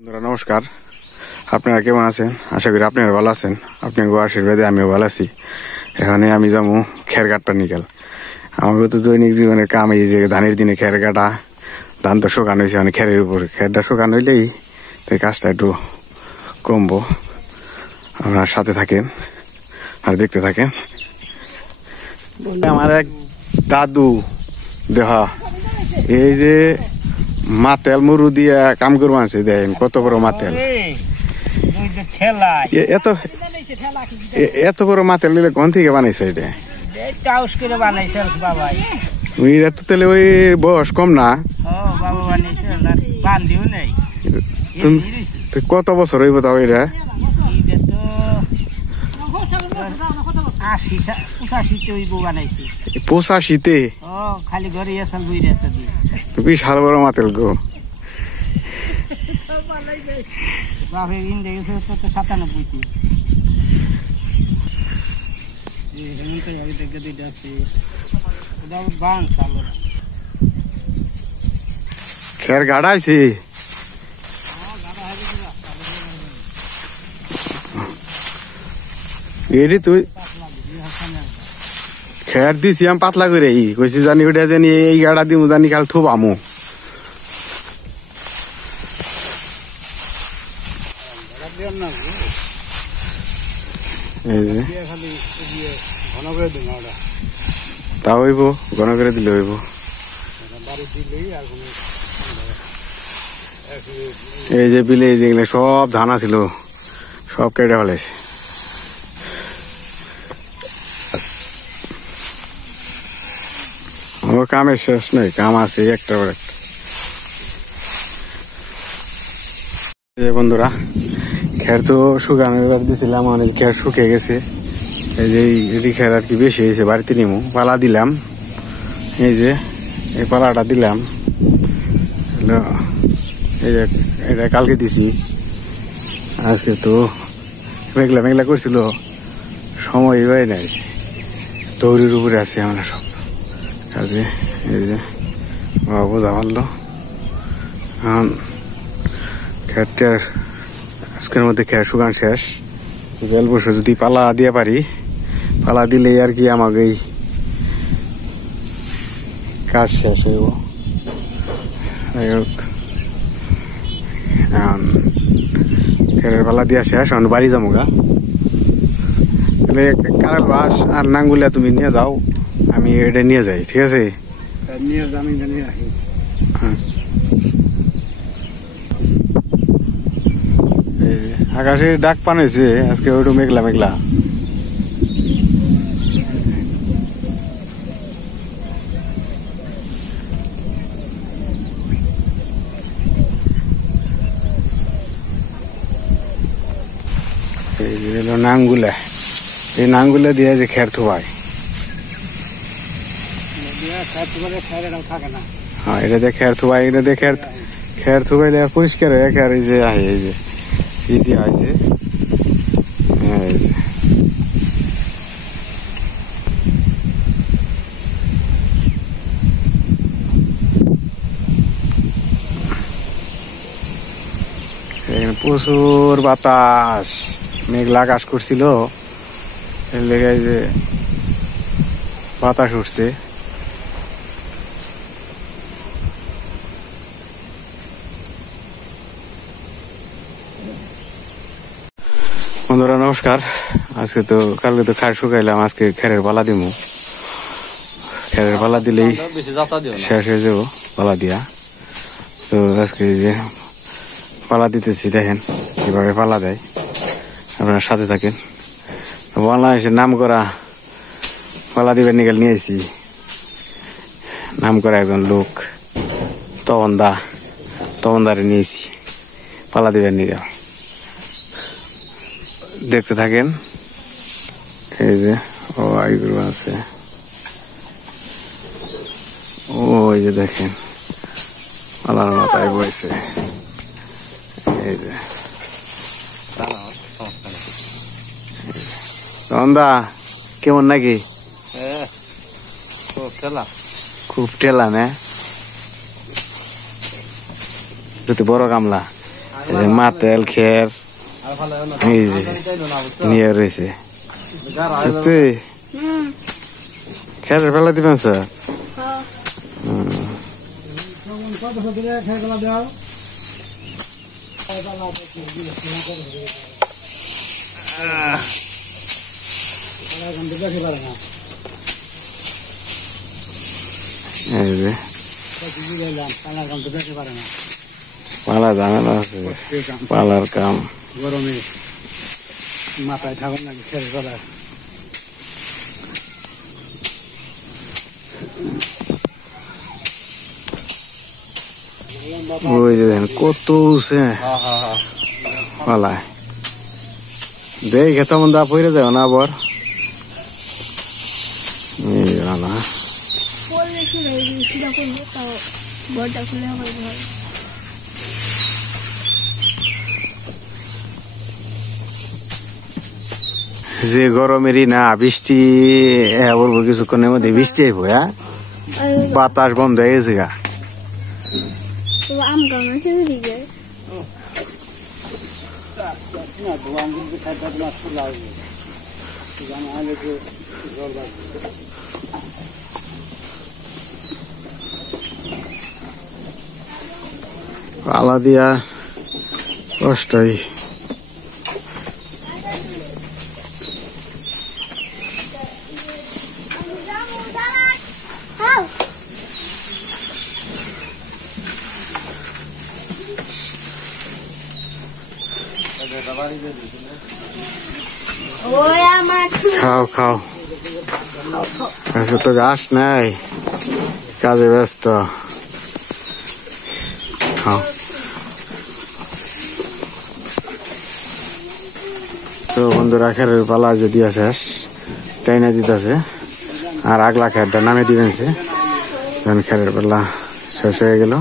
বন্ধুরা নমস্কার, আপনারা কেমন আছেন? আশা করি আপনারা ভালো আছেন। আপনার আশীর্বাদে আমিও ভালো আছি। এখানে আমি যাবো খের কাটটা নিকাল। আমাকে তো দৈনিক জীবনের কাম এই যে ধানের দিনে খের কাটা, ধান তো শুকানো হয়েছে, মানে খেরের উপরে খেরটা শুকানো হইলেই তো এই কাজটা একটু কমবো। আপনার সাথে থাকেন আর দেখতে থাকেন। আমার এক দাদু দেখা এই যে মাতেল মুরু দিয়ে কাম করবো আছে, দেখেন কত বড় মাতেল। এত বড় মাতেল নিলে কোন থেকে বানাইছে এটা? এটা তো তাহলে ওই বয়স কম না? কত বছর হইব তাও এটা? 85-তে? বিশাল বড় মাতেল গো। খের গাড়াইছে এটি তুই খের দিছি আমি পাতলা করে কইছি জানি ওটা জানি এই গাড়া দিমু জানি কাল থুব আমু। তা হইব, ঘন করে দিলে হইব। এই যে বিলে যেগুলো সব ধান আছিল সব কেটে ফেলেছে। আমার কামের শেষ নেই, কাম আছে একটা পর একটা। বন্ধুরা খের তো শুকানো দিয়েছিলাম, অনেক খের শুকে গেছে। এই যে এটি খের আর কি বেশি হয়েছে, বাড়িতে নিমু পালা দিলাম। এই যে এই পালাটা দিলাম, এই যে এটা কালকে দিছি। আজকে তো মেঘলা মেঘলা করছিল, সময় হয় নাই, দৌড়ির উপরে আছে আমরা সব কাজে। এই যে বোঝা মারলো খেরটা আজকের মধ্যে খের শুকান শেষ। জল বসে যদি পালা দিয়ে পারি, পালা দিলে আর কি আমাকে এই কাজ শেষ হইব। খেরের পালা দিয়া শেষ, এখন বাড়ি যাবো গা। তাহলে কারাল বাস আর নাঙ্গুলিয়া তুমি নিয়ে যাও, আমি এটা নিয়ে যাই, ঠিক আছে? আকাশে ডাক পানাইছে আজকে, ওইটু মেঘলা মেঘলা। এই হলো নাঙ্গুলা, এই নাঙ্গুলা দিয়ে যে খের থুবাই। হ্যাঁ, এটা দিয়ে খের থুবাই, এটা দিয়ে খের থুবাই পরিষ্কার হয়ে খের এই যে এই যে দিয়া হয়েছে। এখানে প্রচুর বাতাস, মেঘলা আকাশ করছিল, এর লেগে যে বাতাস উঠছে। বন্ধুরা নমস্কার, আজকে তো কালকে তো খের শুকাইলাম, আজকে খেরের পালা দিমু। খেরের পালা দিলেই শেষ হয়ে যাবো পালা দিয়া। তো আজকে যে পালা দিতেছি, দেখেন কিভাবে পালা দেয়, আপনার সাথে থাকেন। বাংলাদেশের নাম করা পালা দিবেন নিকাল নিয়েছি, নাম করা একজন লোক তবনদারে নিয়েছি পালা দিবেন নিকাল। দেখতে থাকেন। এই যে ও আইগুলো আছে, ওই যে দেখেন পালার মাথায় বইছে। এই যে তন্দা কেমন নাকি? খুব ঠেলা না? যদি বড় গামলা মাতেল খের এই যে নিয়ে রয়েছে সত্যি খেরের বেলা দিবেন স্যার এই যে পালা ঝামেলা আছে পালার কাম গরমে মাথায় থাকুন নাকি খেলে পালা ওই যে কত উঠছে পালায় দেখে তেমন দা পড়ে যাও না আবার যে গরমেরই না বৃষ্টি বলবো কিছুক্ষণের মধ্যে বৃষ্টি আইব হ্যাঁ বাতাস বন্ধ হয়ে গেছে গা পালা দিয়া কষ্টই খাও খাও আজকে তো ঘাস নাই কাজে ব্যস্ত খাও তো বন্ধুরা খেরের পালা যে দিয়া শেষ টাইনা দিতেছে আর আগলা খেরটা নামে দিবেছে তখন খেরের পালা শেষ হয়ে গেল